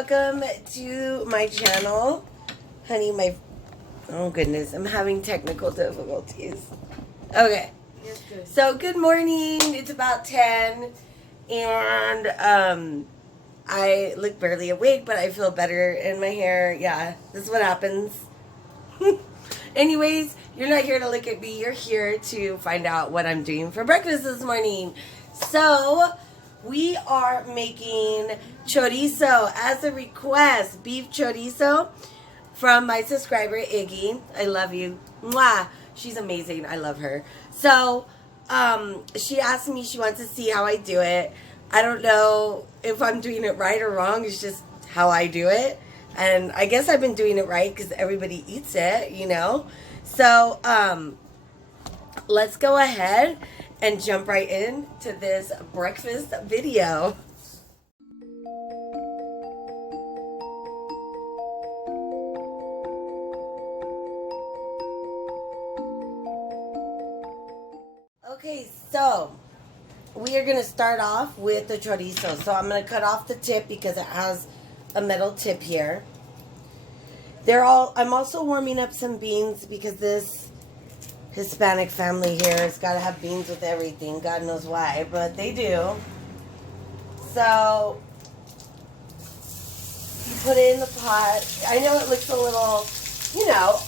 welcome to my channel. Honey, oh goodness, I'm having technical difficulties. Okay. So good morning. It's about 10 and I look barely awake, but I feel better in my hair. Yeah, this is what happens. Anyways, you're not here to look at me. You're here to find out what I'm doing for breakfast this morning. So, we are making chorizo as a request. Beef chorizo from my subscriber, Iggy. I love you. Mwah. She's amazing. I love her. So, she asked me, she wants to see how I do it. I don't know if I'm doing it right or wrong. It's just how I do it. And I guess I've been doing it right because everybody eats it, you know. So, let's go ahead and jump right into this breakfast video. Okay, so we are going to start off with the chorizo. So I'm going to cut off the tip because it has a metal tip here. I'm also warming up some beans because this Hispanic family here has got to have beans with everything. God knows why, but they do. So you put it in the pot. I know it looks a little,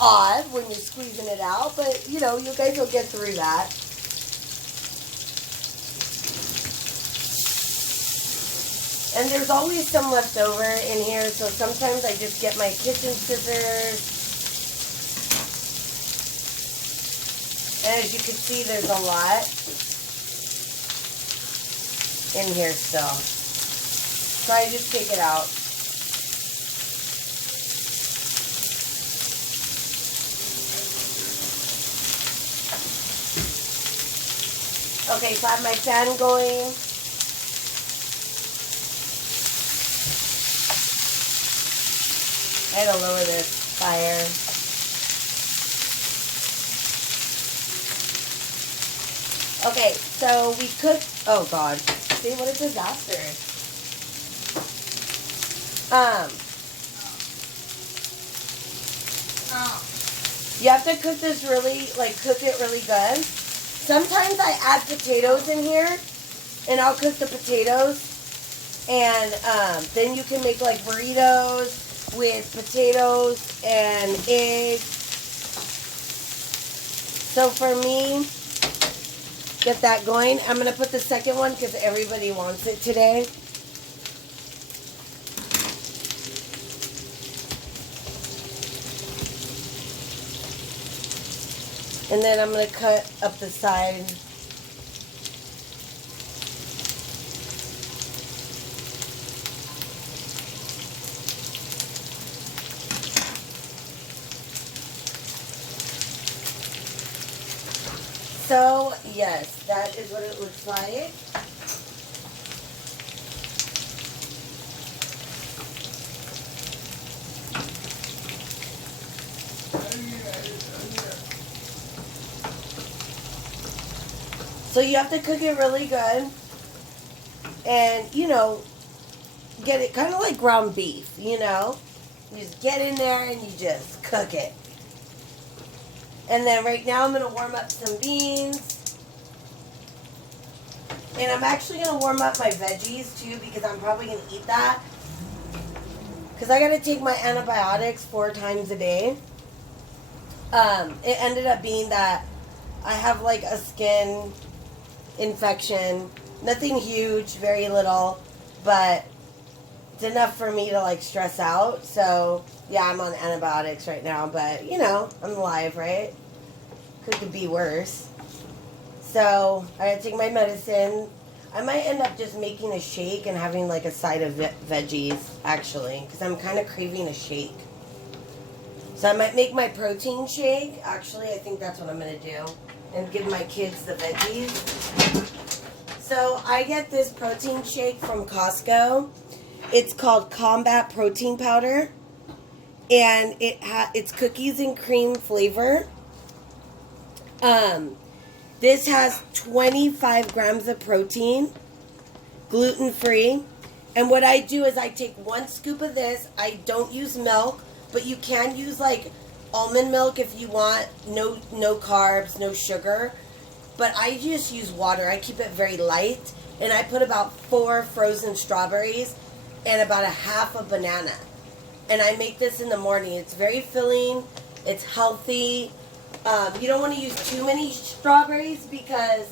odd when you're squeezing it out, but, you guys will get through that. And there's always some left over in here, so sometimes I just get my kitchen scissors. And as you can see, there's a lot in here still. So I just take it out. Okay, so I have my fan going. I had to lower this fire. Okay, so we cooked. Oh God! See what a disaster. You have to cook this cook it really good. Sometimes I add potatoes in here, and I'll cook the potatoes, and then you can make like burritos with potatoes and eggs. So for me, get that going. I'm going to put the second one because everybody wants it today. And then I'm going to cut up the side. So, yes, that is what it looks like. So you have to cook it really good. And, get it kind of like ground beef, You just get in there and you just cook it. And then right now I'm going to warm up some beans. And I'm actually going to warm up my veggies too because I'm probably going to eat that. Because I got to take my antibiotics 4 times a day. It ended up being that I have like a skin infection. Nothing huge, very little. But it's enough for me to like stress out. So yeah, I'm on antibiotics right now. But I'm alive, right? Could be worse. So I gotta take my medicine. I might end up just making a shake and having like a side of veggies, actually, because I'm kind of craving a shake. So I might make my protein shake. Actually, I think that's what I'm gonna do, and give my kids the veggies. So I get this protein shake from Costco. It's called Combat Protein Powder, and it's cookies and cream flavor. This has 25 grams of protein, gluten-free, And what I do is I take 1 scoop of this. I don't use milk, but you can use like almond milk if you want. No carbs, no sugar. But I just use water. I keep it very light. And I put about 4 frozen strawberries and about a half a banana. And I make this in the morning. It's very filling. It's healthy. You don't want to use too many strawberries because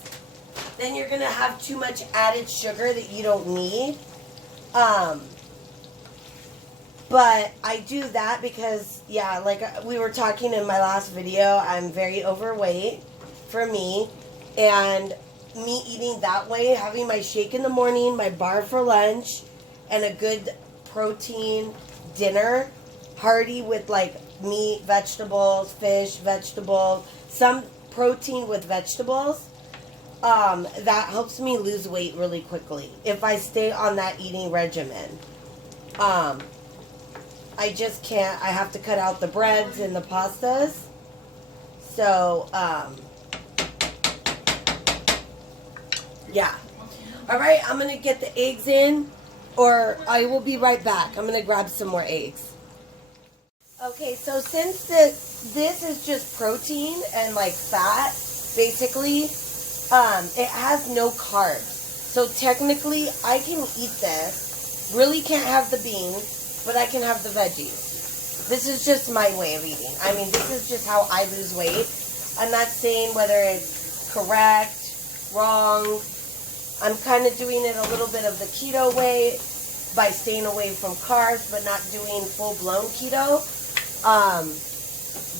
then you're going to have too much added sugar that you don't need. But I do that because, yeah, like we were talking in my last video, I'm very overweight for me. And me eating that way, having my shake in the morning, my bar for lunch, and a good protein dinner, hearty with like meat, vegetables, fish, vegetables, some protein with vegetables, that helps me lose weight really quickly if I stay on that eating regimen. I just can't. I have to cut out the breads and the pastas. So, yeah. All right, I'm going to get the eggs in, or I will be right back. I'm going to grab some more eggs. Okay, so since this is just protein and like fat, basically, it has no carbs. So technically, I can eat this. Really can't have the beans, but I can have the veggies. This is just my way of eating. I mean, this is just how I lose weight. I'm not saying whether it's correct, wrong. I'm kind of doing it a little bit of the keto way by staying away from carbs, but not doing full-blown keto.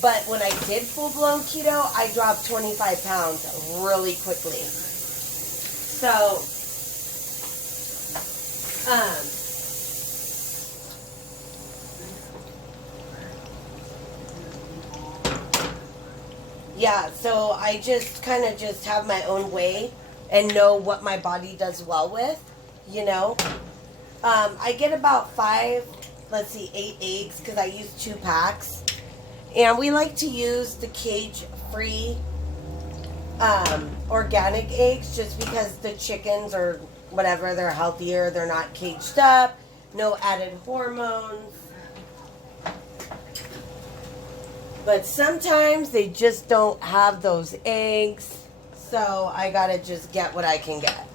But when I did full-blown keto, I dropped 25 pounds really quickly. So, yeah, so I just kind of just have my own way and know what my body does well with, you know. I get about 8 eggs because I use 2 packs. And we like to use the cage-free organic eggs just because the chickens or whatever, they're healthier. They're not caged up. No added hormones. But sometimes they just don't have those eggs. So I gotta just get what I can get.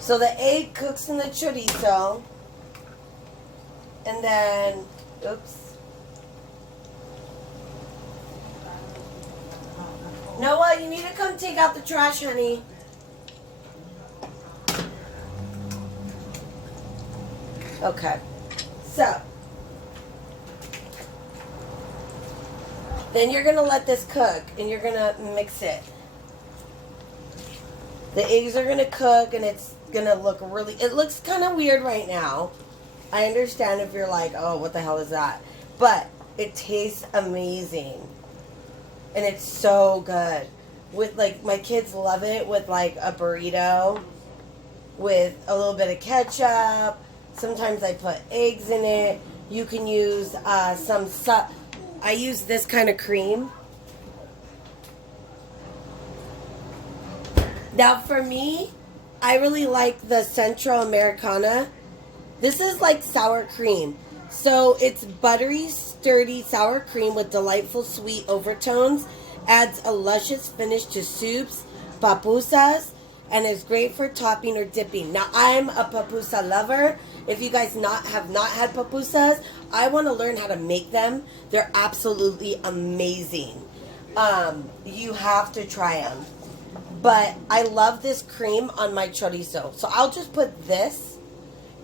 So the egg cooks in the chorizo. And then, oops. Noah, you need to come take out the trash, honey. Okay. So, then you're going to let this cook and you're going to mix it. The eggs are going to cook and it's going to look really, it looks kind of weird right now. I understand if you're like, oh, what the hell is that? But it tastes amazing. And it's so good. With like, my kids love it with like a burrito with a little bit of ketchup. Sometimes I put eggs in it. You can use I use this kind of cream. Now for me, I really like the Central Americana. This is like sour cream. So it's buttery, sturdy sour cream with delightful sweet overtones. Adds a luscious finish to soups, pupusas, and is great for topping or dipping. Now I'm a pupusa lover. If you guys have not had pupusas, I want to learn how to make them. They're absolutely amazing. You have to try them. But I love this cream on my chorizo. So I'll just put this.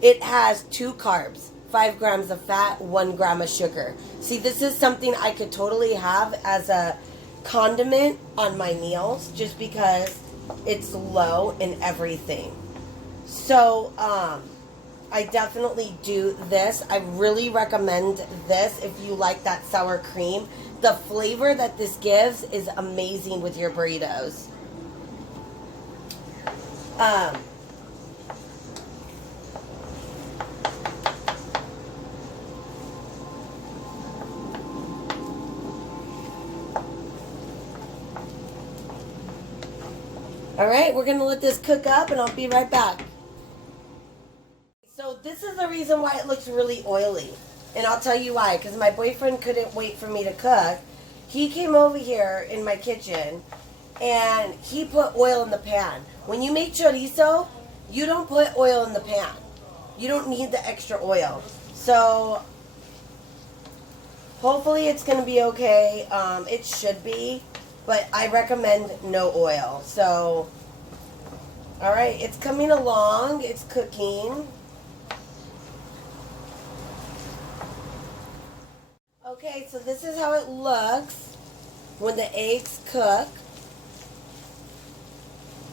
It has 2 carbs, 5 grams of fat, 1 gram of sugar. See, this is something I could totally have as a condiment on my meals just because it's low in everything. So, I definitely do this. I really recommend this if you like that sour cream. The flavor that this gives is amazing with your burritos. All right, we're gonna let this cook up and I'll be right back. So this is the reason why it looks really oily. And I'll tell you why, because my boyfriend couldn't wait for me to cook. He came over here in my kitchen and he put oil in the pan. When you make chorizo, you don't put oil in the pan. You don't need the extra oil. So hopefully it's going to be okay. It should be, but I recommend no oil. So, all right, it's coming along. It's cooking. Okay, so this is how it looks when the eggs cook.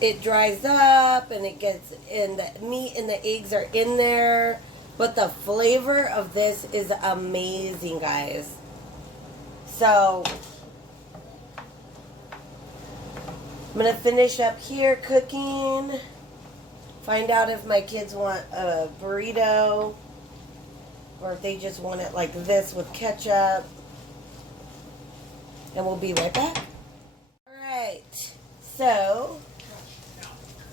It dries up and it gets in, the meat and the eggs are in there. But the flavor of this is amazing, guys. So I'm going to finish up here cooking. Find out if my kids want a burrito or if they just want it like this with ketchup. And we'll be right back. Alright, so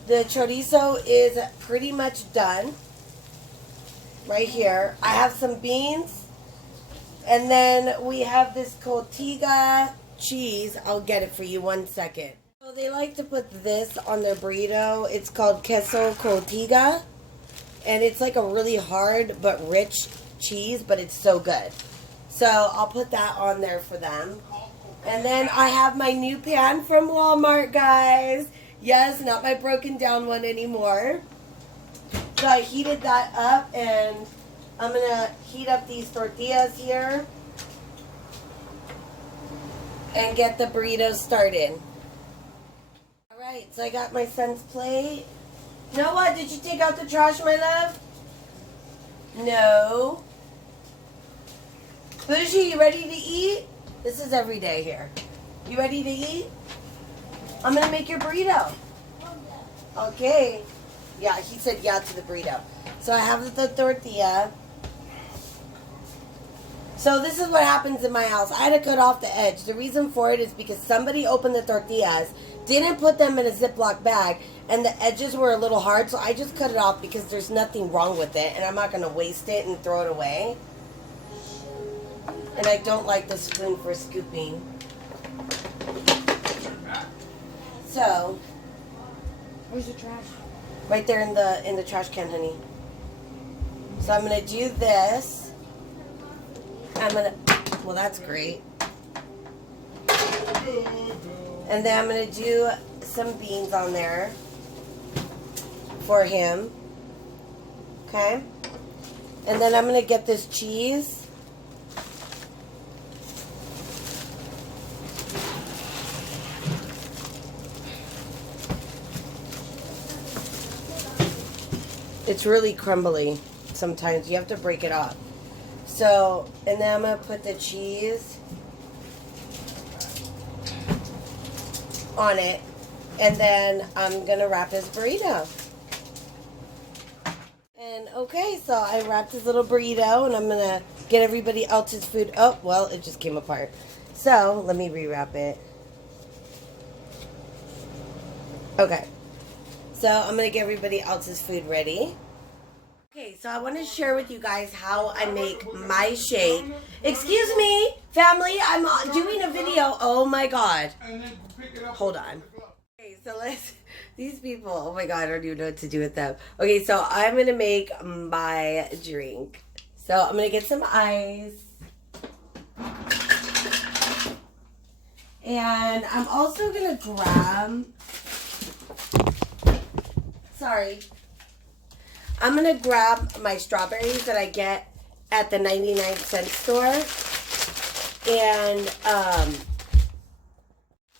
the chorizo is pretty much done. Right here. I have some beans. And then we have this Cotija cheese. I'll get it for you 1 second. So they like to put this on their burrito. It's called queso Cotija. And it's like a really hard but rich cheese, but it's so good. So I'll put that on there for them. And then I have my new pan from Walmart, guys. Yes, not my broken down one anymore. So I heated that up and I'm going to heat up these tortillas here and get the burritos started. Alright, so I got my son's plate. Noah, did you take out the trash, my love? No. Bougie, you ready to eat? This is every day here. You ready to eat? I'm going to make your burrito. Okay. Yeah, he said yeah to the burrito. So I have the tortilla. So this is what happens in my house. I had to cut off the edge. The reason for it is because somebody opened the tortillas, didn't put them in a Ziploc bag, and the edges were a little hard, so I just cut it off because there's nothing wrong with it, and I'm not going to waste it and throw it away. And I don't like the spoon for scooping. So, where's the trash? Right there in the trash can, honey. So I'm gonna do this. Well, that's great. And then I'm gonna do some beans on there for him. Okay. And then I'm gonna get this cheese. It's really crumbly sometimes. You have to break it up. So, and then I'm going to put the cheese on it. And then I'm going to wrap his burrito. And okay, so I wrapped his little burrito and I'm going to get everybody else's food. Oh, well, it just came apart. So, let me rewrap it. Okay. So I'm going to get everybody else's food ready. Okay, so I want to share with you guys how I make my shake. Excuse me, family, I'm doing a video. Oh my God. Hold on. Okay, so these people, oh my God, I don't even know what to do with them. Okay, so I'm going to make my drink. So I'm going to get some ice. And I'm also going to grab... Sorry. I'm going to grab my strawberries that I get at the 99-cent store. And,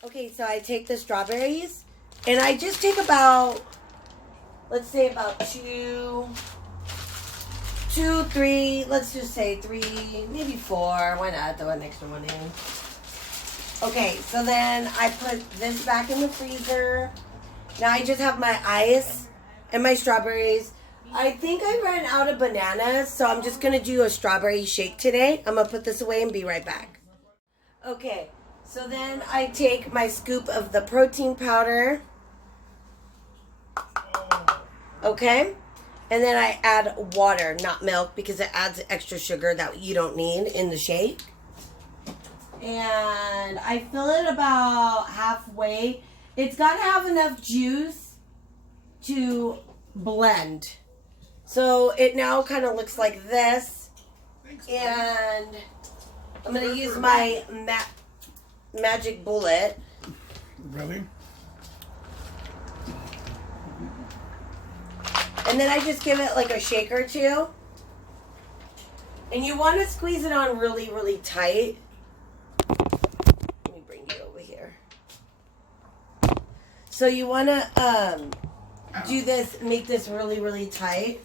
okay, so I take the strawberries. And I just take about, let's say about two, three, let's just say 3, maybe 4. Why not throw an extra one in? Okay, so then I put this back in the freezer. Now I just have my ice and my strawberries. I think I ran out of bananas, so I'm just going to do a strawberry shake today. I'm going to put this away and be right back. Okay, so then I take my scoop of the protein powder. Okay? And then I add water, not milk, because it adds extra sugar that you don't need in the shake. And I fill it about halfway. It's got to have enough juice to blend. So it now kind of looks like this. And I'm going to use my magic bullet. Really? And then I just give it like a shake or two. And you want to squeeze it on really, really tight. Let me bring you over here. So you want to do this, make this really, really tight.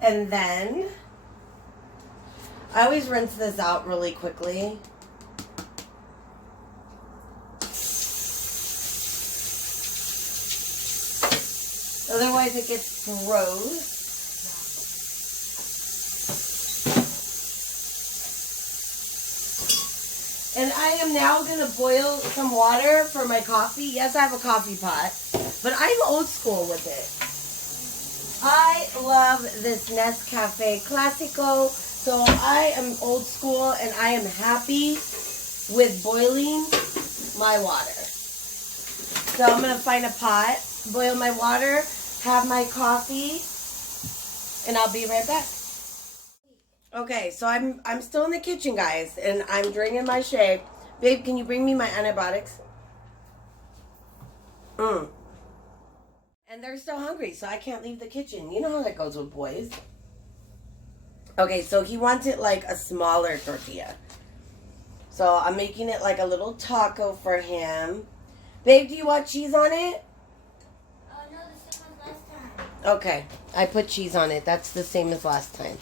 And then I always rinse this out really quickly. Otherwise it gets gross. And I am now going to boil some water for my coffee. Yes, I have a coffee pot, but I'm old school with it. I love this Nescafe Classico, so I am old school and I am happy with boiling my water. So I'm going to find a pot, boil my water, have my coffee, and I'll be right back. Okay, so I'm still in the kitchen, guys, and I'm drinking my shake. Babe, can you bring me my antibiotics? And they're still hungry, so I can't leave the kitchen. You know how that goes with boys. Okay, so he wants it like a smaller tortilla. So I'm making it like a little taco for him. Babe, do you want cheese on it? Oh, no, the same as last time. Okay, I put cheese on it. That's the same as last time.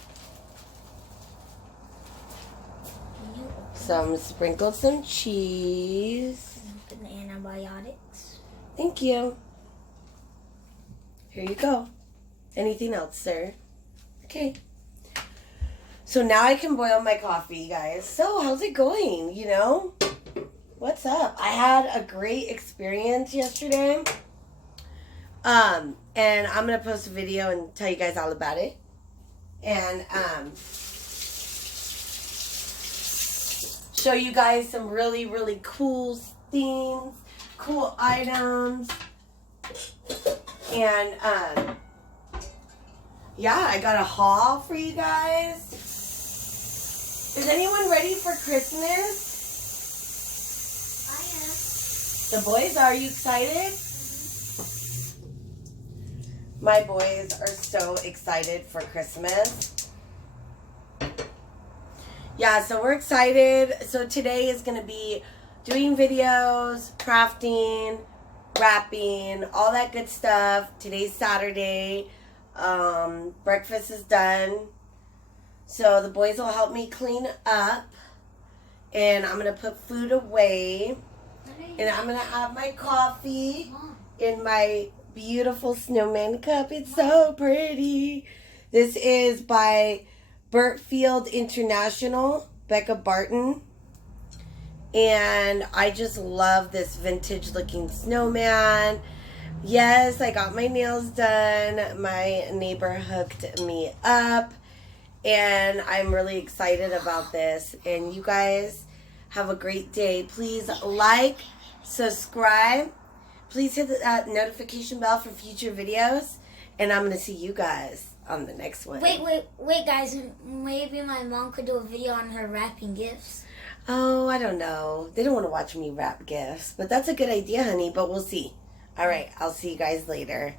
So I'm going to sprinkle some cheese. Open the antibiotics. Thank you. Here you go. Anything else, sir? Okay. So now I can boil my coffee, guys. So how's it going? You know? What's up? I had a great experience yesterday. And I'm going to post a video and tell you guys all about it. And show you guys some really, really cool things, cool items. And, yeah, I got a haul for you guys. Is anyone ready for Christmas? I am. The boys, are you excited? My boys are so excited for Christmas. Yeah, so we're excited. So today is going to be doing videos, crafting, wrapping, all that good stuff. Today's Saturday. Breakfast is done. So the boys will help me clean up. And I'm going to put food away. And I'm going to have my coffee in my beautiful snowman cup. It's so pretty. This is by Burtfield International, Becca Barton. And I just love this vintage looking snowman. Yes, I got my nails done. My neighbor hooked me up. And I'm really excited about this. And you guys have a great day. Please like, subscribe. Please hit the notification bell for future videos. And I'm going to see you guys on the next one. Wait, guys. Maybe my mom could do a video on her wrapping gifts. Oh, I don't know. They don't want to watch me wrap gifts. But that's a good idea, honey. But we'll see. All right. I'll see you guys later.